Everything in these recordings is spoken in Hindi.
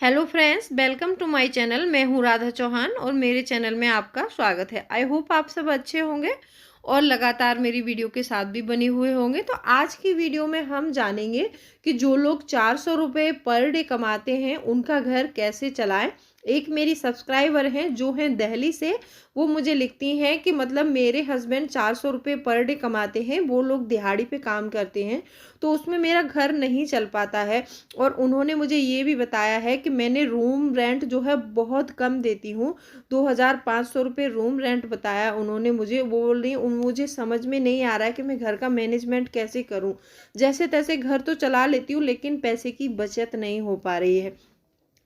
Hello friends, welcome to my channel. मैं हूं राधा चौहान और मेरे चैनल में आपका स्वागत है। आई होप आप सब अच्छे होंगे और लगातार मेरी वीडियो के साथ भी बने हुए होंगे। तो आज की वीडियो में हम जानेंगे कि जो लोग 400 रुपये पर डे कमाते हैं उनका घर कैसे चलाएं। एक मेरी सब्सक्राइबर हैं जो हैं दिल्ली से, वो मुझे लिखती हैं कि मतलब मेरे हस्बैंड 400 रुपये पर डे कमाते हैं, वो लोग दिहाड़ी पे काम करते हैं, तो उसमें मेरा घर नहीं चल पाता है। और उन्होंने मुझे ये भी बताया है कि मैंने रूम रेंट जो है बहुत कम देती हूँ, 2500 रुपये रूम रेंट बताया उन्होंने मुझे। वो बोल रही मुझे समझ में नहीं आ रहा है कि मैं घर का मैनेजमेंट कैसे करूँ। जैसे तैसे घर तो चला लेती हूँ लेकिन पैसे की बचत नहीं हो पा रही है।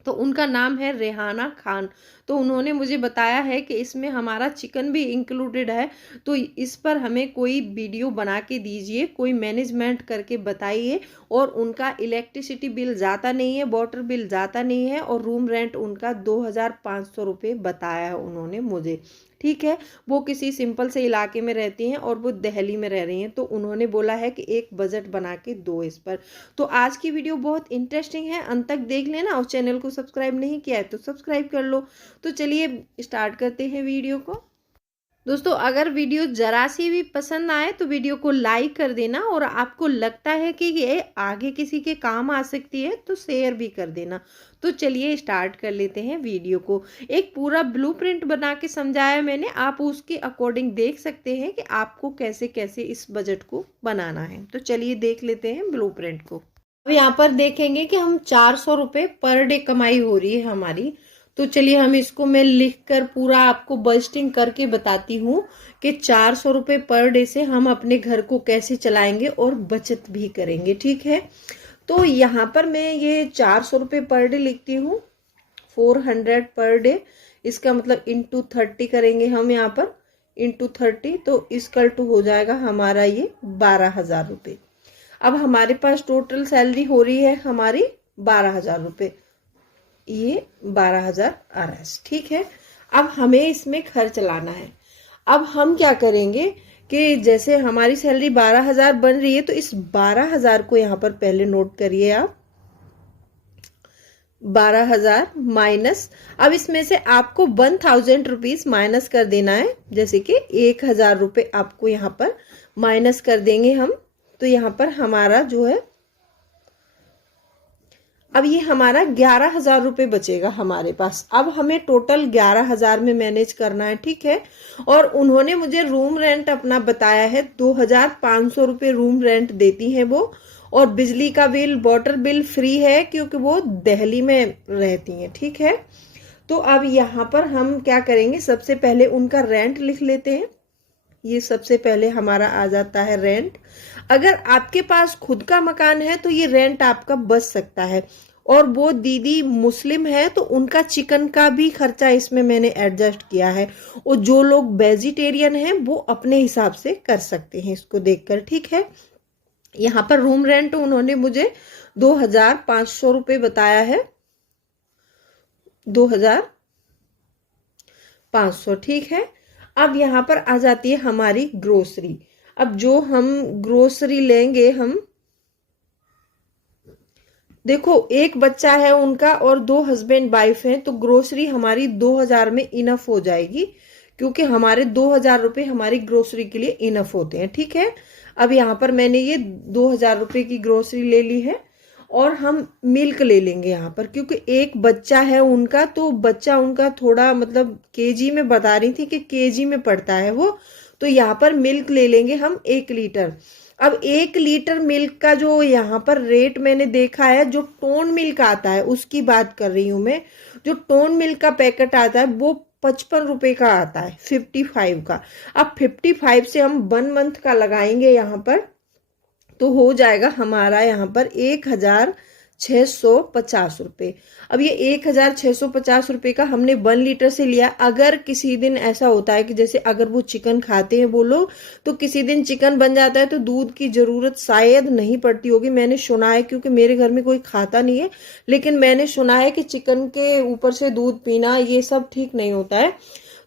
तो उनका नाम है रेहाना खान। तो उन्होंने मुझे बताया है कि इसमें हमारा चिकन भी इंक्लूडेड है, तो इस पर हमें कोई वीडियो बना के दीजिए, कोई मैनेजमेंट करके बताइए। और उनका इलेक्ट्रिसिटी बिल ज़्यादा नहीं है, वाटर बिल ज़्यादा नहीं है, और रूम रेंट उनका 2500 रुपये बताया है उन्होंने मुझे। ठीक है, वो किसी सिंपल से इलाके में रहती हैं और वो दिल्ली में रह रही हैं। तो उन्होंने बोला है कि एक बजट बना के दो इस पर। तो आज की वीडियो बहुत इंटरेस्टिंग है, अंत तक देख लेना। और चैनल को सब्सक्राइब नहीं किया है तो सब्सक्राइब कर लो। तो चलिए स्टार्ट करते हैं वीडियो को। दोस्तों, अगर वीडियो जरा सी भी पसंद आए तो वीडियो को लाइक कर देना, और आपको लगता है कि ये आगे किसी के काम आ सकती है तो शेयर भी कर देना। तो चलिए स्टार्ट कर लेते हैं वीडियो को। एक पूरा ब्लूप्रिंट बना के समझाया मैंने, आप उसके अकॉर्डिंग देख सकते हैं कि आपको कैसे कैसे इस बजट को बनाना है। तो चलिए देख लेते हैं ब्लूप्रिंट को। अब यहाँ पर देखेंगे कि हम 400 रुपये पर डे कमाई हो रही है हमारी। तो चलिए हम इसको मैं लिख कर पूरा आपको बजटिंग करके बताती हूँ कि 400 रुपये पर डे से हम अपने घर को कैसे चलाएंगे और बचत भी करेंगे। ठीक है, तो यहाँ पर मैं ये 400 रुपये पर डे लिखती हूँ, 400 पर डे। इसका मतलब इंटू 30 करेंगे हम यहाँ पर, इंटू 30, तो इसका टू हो जाएगा हमारा ये 12,000 रुपये। अब हमारे पास टोटल सैलरी हो रही है हमारी 12,000 रुपये, ये 12,000 आ रहा है। ठीक है, अब हमें इसमें खर्च लाना है। अब हम क्या करेंगे कि जैसे हमारी सैलरी 12,000 बन रही है, तो इस 12,000 को यहाँ पर पहले नोट करिए आप। 12,000 माइनस, अब इसमें से आपको 1,000 रुपीज माइनस कर देना है। जैसे कि 1,000 रुपये आपको यहाँ पर माइनस कर देंगे हम। तो यहाँ पर हमारा जो है, अब ये हमारा 11,000 रुपये बचेगा हमारे पास। अब हमें टोटल 11,000 में मैनेज करना है। ठीक है, और उन्होंने मुझे रूम रेंट अपना बताया है, 2,500 रुपये रूम रेंट देती हैं वो। और बिजली का बिल, वाटर बिल फ्री है क्योंकि वो दिल्ली में रहती हैं। ठीक है, तो अब यहाँ पर हम क्या करेंगे, सबसे पहले उनका रेंट लिख लेते हैं। ये सबसे पहले हमारा आ जाता है रेंट। अगर आपके पास खुद का मकान है तो ये रेंट आपका बच सकता है। और वो दीदी मुस्लिम है तो उनका चिकन का भी खर्चा इसमें मैंने एडजस्ट किया है। और जो लोग वेजिटेरियन हैं वो अपने हिसाब से कर सकते हैं इसको देखकर। ठीक है, यहाँ पर रूम रेंट उन्होंने मुझे 2,500 रुपये बताया है, 2,500। ठीक है, अब यहाँ पर आ जाती है हमारी ग्रोसरी। अब जो हम ग्रोसरी लेंगे, हम देखो एक बच्चा है उनका और 2 हस्बैंड वाइफ हैं, तो ग्रोसरी हमारी 2,000 में इनफ हो जाएगी, क्योंकि हमारे 2,000 रुपये हमारी ग्रोसरी के लिए इनफ होते हैं। ठीक है, अब यहाँ पर मैंने ये 2,000 रुपये की ग्रोसरी ले ली है। और हम मिल्क ले लेंगे यहाँ पर, क्योंकि एक बच्चा है उनका, तो बच्चा उनका थोड़ा मतलब केजी में बता रही थी कि केजी में पड़ता है वो। तो यहाँ पर मिल्क ले लेंगे हम 1 लीटर। अब 1 लीटर मिल्क का जो यहाँ पर रेट मैंने देखा है, जो टोन मिल्क आता है उसकी बात कर रही हूँ मैं। जो टोन मिल्क का पैकेट आता है वो 55 रुपये का आता है, 55 का। अब 55 से हम 1 मंथ का लगाएंगे यहाँ पर, तो हो जाएगा हमारा यहाँ पर 1,650 रुपये। अब ये 1,650 रुपये का हमने 1 लीटर से लिया। अगर किसी दिन ऐसा होता है कि जैसे अगर वो चिकन खाते हैं वो लोग, तो किसी दिन चिकन बन जाता है तो दूध की ज़रूरत शायद नहीं पड़ती होगी, मैंने सुना है, क्योंकि मेरे घर में कोई खाता नहीं है। लेकिन मैंने सुना है कि चिकन के ऊपर से दूध पीना ये सब ठीक नहीं होता है।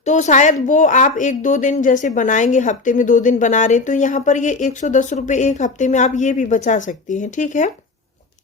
तो शायद वो आप 1-2 दिन जैसे बनाएंगे, हफ्ते में 2 दिन बना रहे, तो यहाँ पर ये 110 रुपये एक हफ्ते में आप ये भी बचा सकती हैं। ठीक है,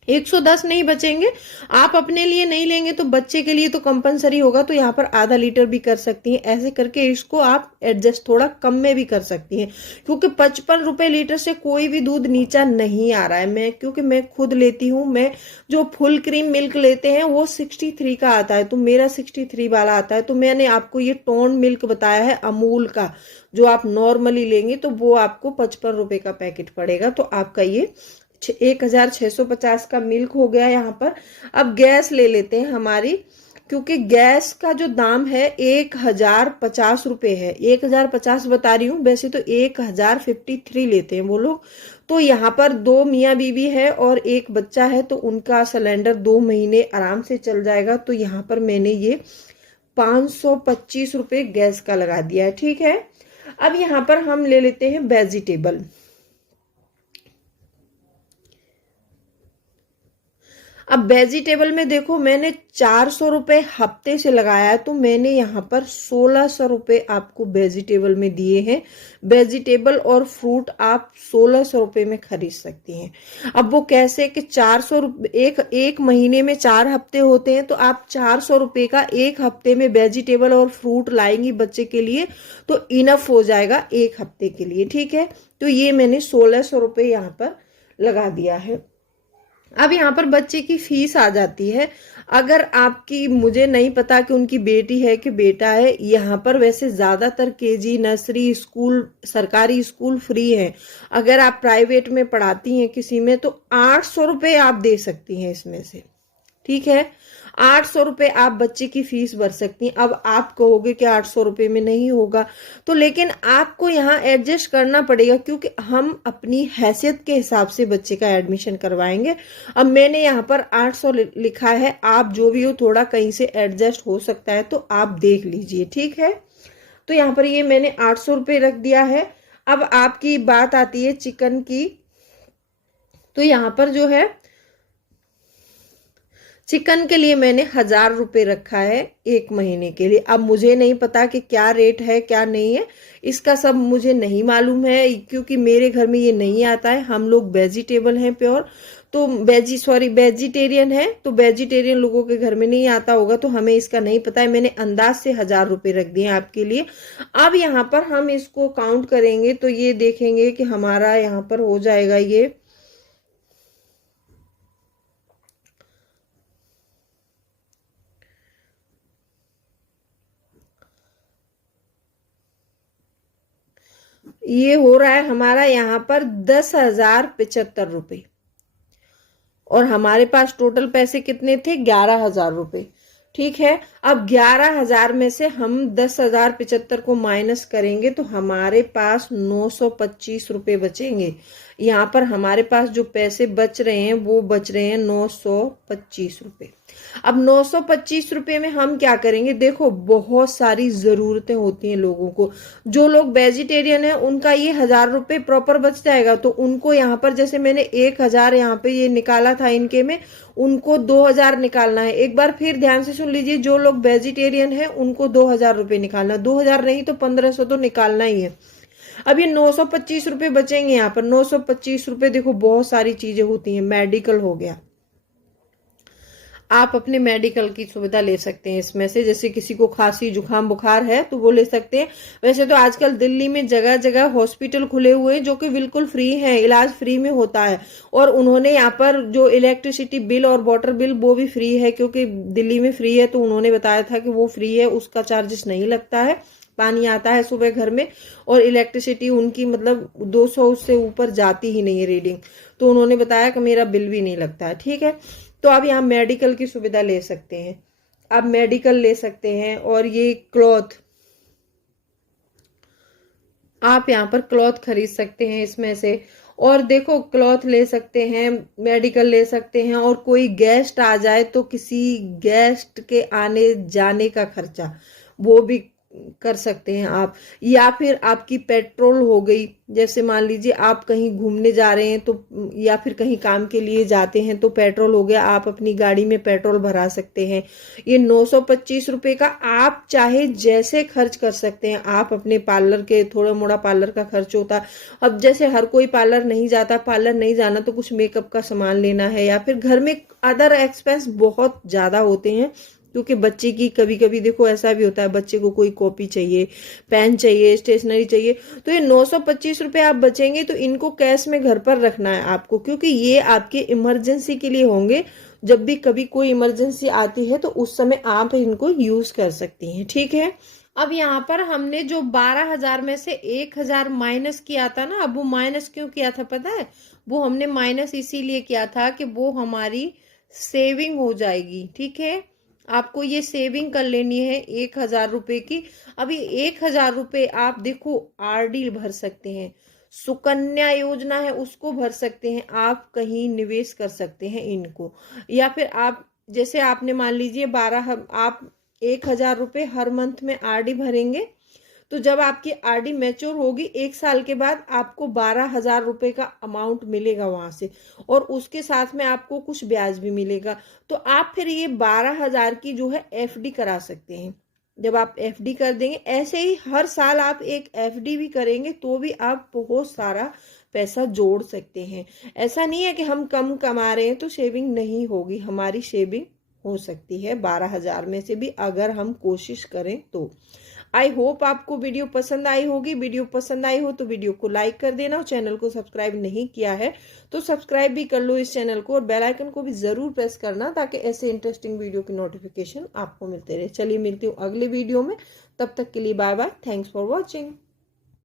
110 नहीं बचेंगे। आप अपने लिए नहीं लेंगे तो बच्चे के लिए तो कंपलसरी होगा, तो यहाँ पर आधा लीटर भी कर सकती हैं। ऐसे करके इसको आप एडजस्ट थोड़ा कम में भी कर सकती हैं, क्योंकि 55 रुपए लीटर से कोई भी दूध नीचा नहीं आ रहा है। क्योंकि मैं खुद लेती हूँ, मैं जो फुल क्रीम मिल्क लेते हैं वो 63 का आता है, तो मेरा 63 वाला आता है। तो मैंने आपको ये टोन मिल्क बताया है अमूल का, जो आप नॉर्मली लेंगे तो वो आपको 55 रुपए का पैकेट पड़ेगा। तो आपका ये 1650 का मिल्क हो गया यहाँ पर। अब गैस ले लेते हैं हमारी, क्योंकि गैस का जो दाम है 1050 रुपये है। 1050 बता रही हूँ, वैसे तो 1053 लेते हैं वो लोग। तो यहाँ पर 2 मियाँ बीवी है और एक बच्चा है, तो उनका सिलेंडर 2 महीने आराम से चल जाएगा। तो यहाँ पर मैंने ये 525 रुपये गैस का लगा दिया है, ठीक है। अब यहाँ पर हम ले लेते हैं वेजिटेबल। अब वेजिटेबल में देखो, मैंने 400 रुपये हफ्ते से लगाया है, तो मैंने यहाँ पर 1600 रुपये आपको वेजिटेबल में दिए हैं। वेजिटेबल और फ्रूट आप 1600 रुपये में खरीद सकती हैं। अब वो कैसे कि 400 रुपये, एक महीने में 4 हफ्ते होते हैं, तो आप 400 रुपये का एक हफ्ते में वेजिटेबल और फ्रूट लाएंगी बच्चे के लिए, तो इनफ हो जाएगा एक हफ्ते के लिए, ठीक है। तो ये मैंने 1600 रुपये यहाँ पर लगा दिया है। अब यहाँ पर बच्चे की फीस आ जाती है। अगर आपकी, मुझे नहीं पता कि उनकी बेटी है कि बेटा है, यहाँ पर वैसे ज्यादातर केजी नर्सरी स्कूल, सरकारी स्कूल फ्री है। अगर आप प्राइवेट में पढ़ाती हैं किसी में, तो 800 रुपये आप दे सकती हैं इसमें से, ठीक है। 800 रुपये आप बच्चे की फीस भर सकती हैं। अब आप कहोगे कि 800 रुपये में नहीं होगा, तो लेकिन आपको यहाँ एडजस्ट करना पड़ेगा, क्योंकि हम अपनी हैसियत के हिसाब से बच्चे का एडमिशन करवाएंगे। अब मैंने यहाँ पर 800 लिखा है, आप जो भी हो थोड़ा कहीं से एडजस्ट हो सकता है, तो आप देख लीजिए, ठीक है। तो यहाँ पर ये मैंने 800 रुपये रख दिया है। अब आपकी बात आती है चिकन की, तो यहाँ पर जो है चिकन के लिए मैंने 1000 रुपये रखा है एक महीने के लिए। अब मुझे नहीं पता कि क्या रेट है क्या नहीं है, इसका सब मुझे नहीं मालूम है, क्योंकि मेरे घर में ये नहीं आता है। हम लोग वेजिटेबल हैं प्योर, तो वेजिटेरियन है, तो वेजिटेरियन लोगों के घर में नहीं आता होगा, तो हमें इसका नहीं पता है। मैंने अंदाज से 1000 रुपये रख दिए आपके लिए। अब यहाँ पर हम इसको काउंट करेंगे, तो ये देखेंगे कि हमारा यहाँ पर हो जाएगा ये हो रहा है हमारा यहाँ पर 10,075 रुपये। और हमारे पास टोटल पैसे कितने थे? 11,000 रुपये, ठीक है। अब 11,000 में से हम 10,075 को माइनस करेंगे, तो हमारे पास 925 रुपये बचेंगे। यहाँ पर हमारे पास जो पैसे बच रहे हैं वो बच रहे हैं 925 रुपये। अब 925 रुपये में हम क्या करेंगे? देखो, बहुत सारी जरूरतें होती हैं लोगों को। जो लोग वेजिटेरियन है उनका ये 1000 रुपये प्रॉपर बच जाएगा, तो उनको यहाँ पर जैसे मैंने 1000 यहाँ पे ये निकाला था इनके में, उनको 2000 निकालना है। एक बार फिर ध्यान से सुन लीजिए, जो लोग वेजिटेरियन है उनको 2000 रुपये निकालना, 2000 नहीं तो 1500 तो निकालना ही है। अब ये 925 रुपये बचेंगे यहाँ पर। 925 रुपये, देखो बहुत सारी चीजें होती हैं। मेडिकल हो गया, आप अपने मेडिकल की सुविधा ले सकते हैं इसमें से। जैसे किसी को खांसी जुकाम बुखार है तो वो ले सकते हैं। वैसे तो आजकल दिल्ली में जगह जगह हॉस्पिटल खुले हुए हैं जो कि बिल्कुल फ्री हैं, इलाज फ्री में होता है। और उन्होंने यहाँ पर जो इलेक्ट्रिसिटी बिल और वाटर बिल वो भी फ्री है, क्योंकि दिल्ली में फ्री है, तो उन्होंने बताया था कि वो फ्री है, उसका चार्जेस नहीं लगता है। पानी आता है सुबह घर में, और इलेक्ट्रिसिटी उनकी मतलब 200 उससे ऊपर जाती ही नहीं है रीडिंग। तो उन्होंने बताया कि मेरा बिल भी नहीं लगता है, ठीक है। तो आप यहाँ मेडिकल की सुविधा ले सकते हैं, आप मेडिकल ले सकते हैं। और ये क्लॉथ, आप यहाँ पर क्लॉथ खरीद सकते हैं इसमें से। और देखो, क्लॉथ ले सकते हैं, मेडिकल ले सकते हैं, और कोई गेस्ट आ जाए तो किसी गेस्ट के आने जाने का खर्चा वो भी कर सकते हैं आप। या फिर आपकी पेट्रोल हो गई, जैसे मान लीजिए आप कहीं घूमने जा रहे हैं तो, या फिर कहीं काम के लिए जाते हैं तो पेट्रोल हो गया, आप अपनी गाड़ी में पेट्रोल भरा सकते हैं। ये 925 रुपये का आप चाहे जैसे खर्च कर सकते हैं। आप अपने पार्लर के, थोड़ा मोड़ा पार्लर का खर्च होता, अब जैसे हर कोई पार्लर नहीं जाता, पार्लर नहीं जाना तो कुछ मेकअप का सामान लेना है, या फिर घर में अदर एक्सपेंस बहुत ज्यादा होते हैं। क्योंकि बच्चे की कभी कभी देखो ऐसा भी होता है, बच्चे को कोई कॉपी चाहिए, पेन चाहिए, स्टेशनरी चाहिए, तो ये 925 रुपये आप बचेंगे तो इनको कैश में घर पर रखना है आपको, क्योंकि ये आपके इमरजेंसी के लिए होंगे। जब भी कभी कोई इमरजेंसी आती है तो उस समय आप इनको यूज कर सकती हैं, ठीक है। अब यहाँ पर हमने जो 12,000 में से 1,000 माइनस किया था ना, अब वो माइनस क्यों किया था पता है? वो हमने माइनस इसीलिए किया था कि वो हमारी सेविंग हो जाएगी, ठीक है। आपको ये सेविंग कर लेनी है 1,000 रुपए की। अभी 1,000 रुपये आप देखो आरडी भर सकते हैं, सुकन्या योजना है उसको भर सकते हैं, आप कहीं निवेश कर सकते हैं इनको। या फिर आप जैसे आपने मान लीजिए 12, आप 1,000 रुपये हर मंथ में आरडी भरेंगे, तो जब आपकी आरडी मैच्योर होगी 1 साल के बाद आपको 12,000 रुपये का अमाउंट मिलेगा वहां से, और उसके साथ में आपको कुछ ब्याज भी मिलेगा। तो आप फिर ये 12,000 की जो है एफडी करा सकते हैं। जब आप एफडी कर देंगे, ऐसे ही हर साल आप एक एफडी भी करेंगे तो भी आप बहुत सारा पैसा जोड़ सकते हैं। ऐसा नहीं है कि हम कम कमा रहे हैं तो सेविंग नहीं होगी, हमारी सेविंग हो सकती है 12,000 में से भी, अगर हम कोशिश करें तो। आई होप आपको वीडियो पसंद आई होगी। वीडियो पसंद आई हो तो वीडियो को लाइक कर देना, और चैनल को सब्सक्राइब नहीं किया है तो सब्सक्राइब भी कर लो इस चैनल को, और बेल आइकन को भी जरूर प्रेस करना ताकि ऐसे इंटरेस्टिंग वीडियो की नोटिफिकेशन आपको मिलते रहे। चलिए मिलती हूँ अगले वीडियो में, तब तक के लिए bye bye, thanks for watching.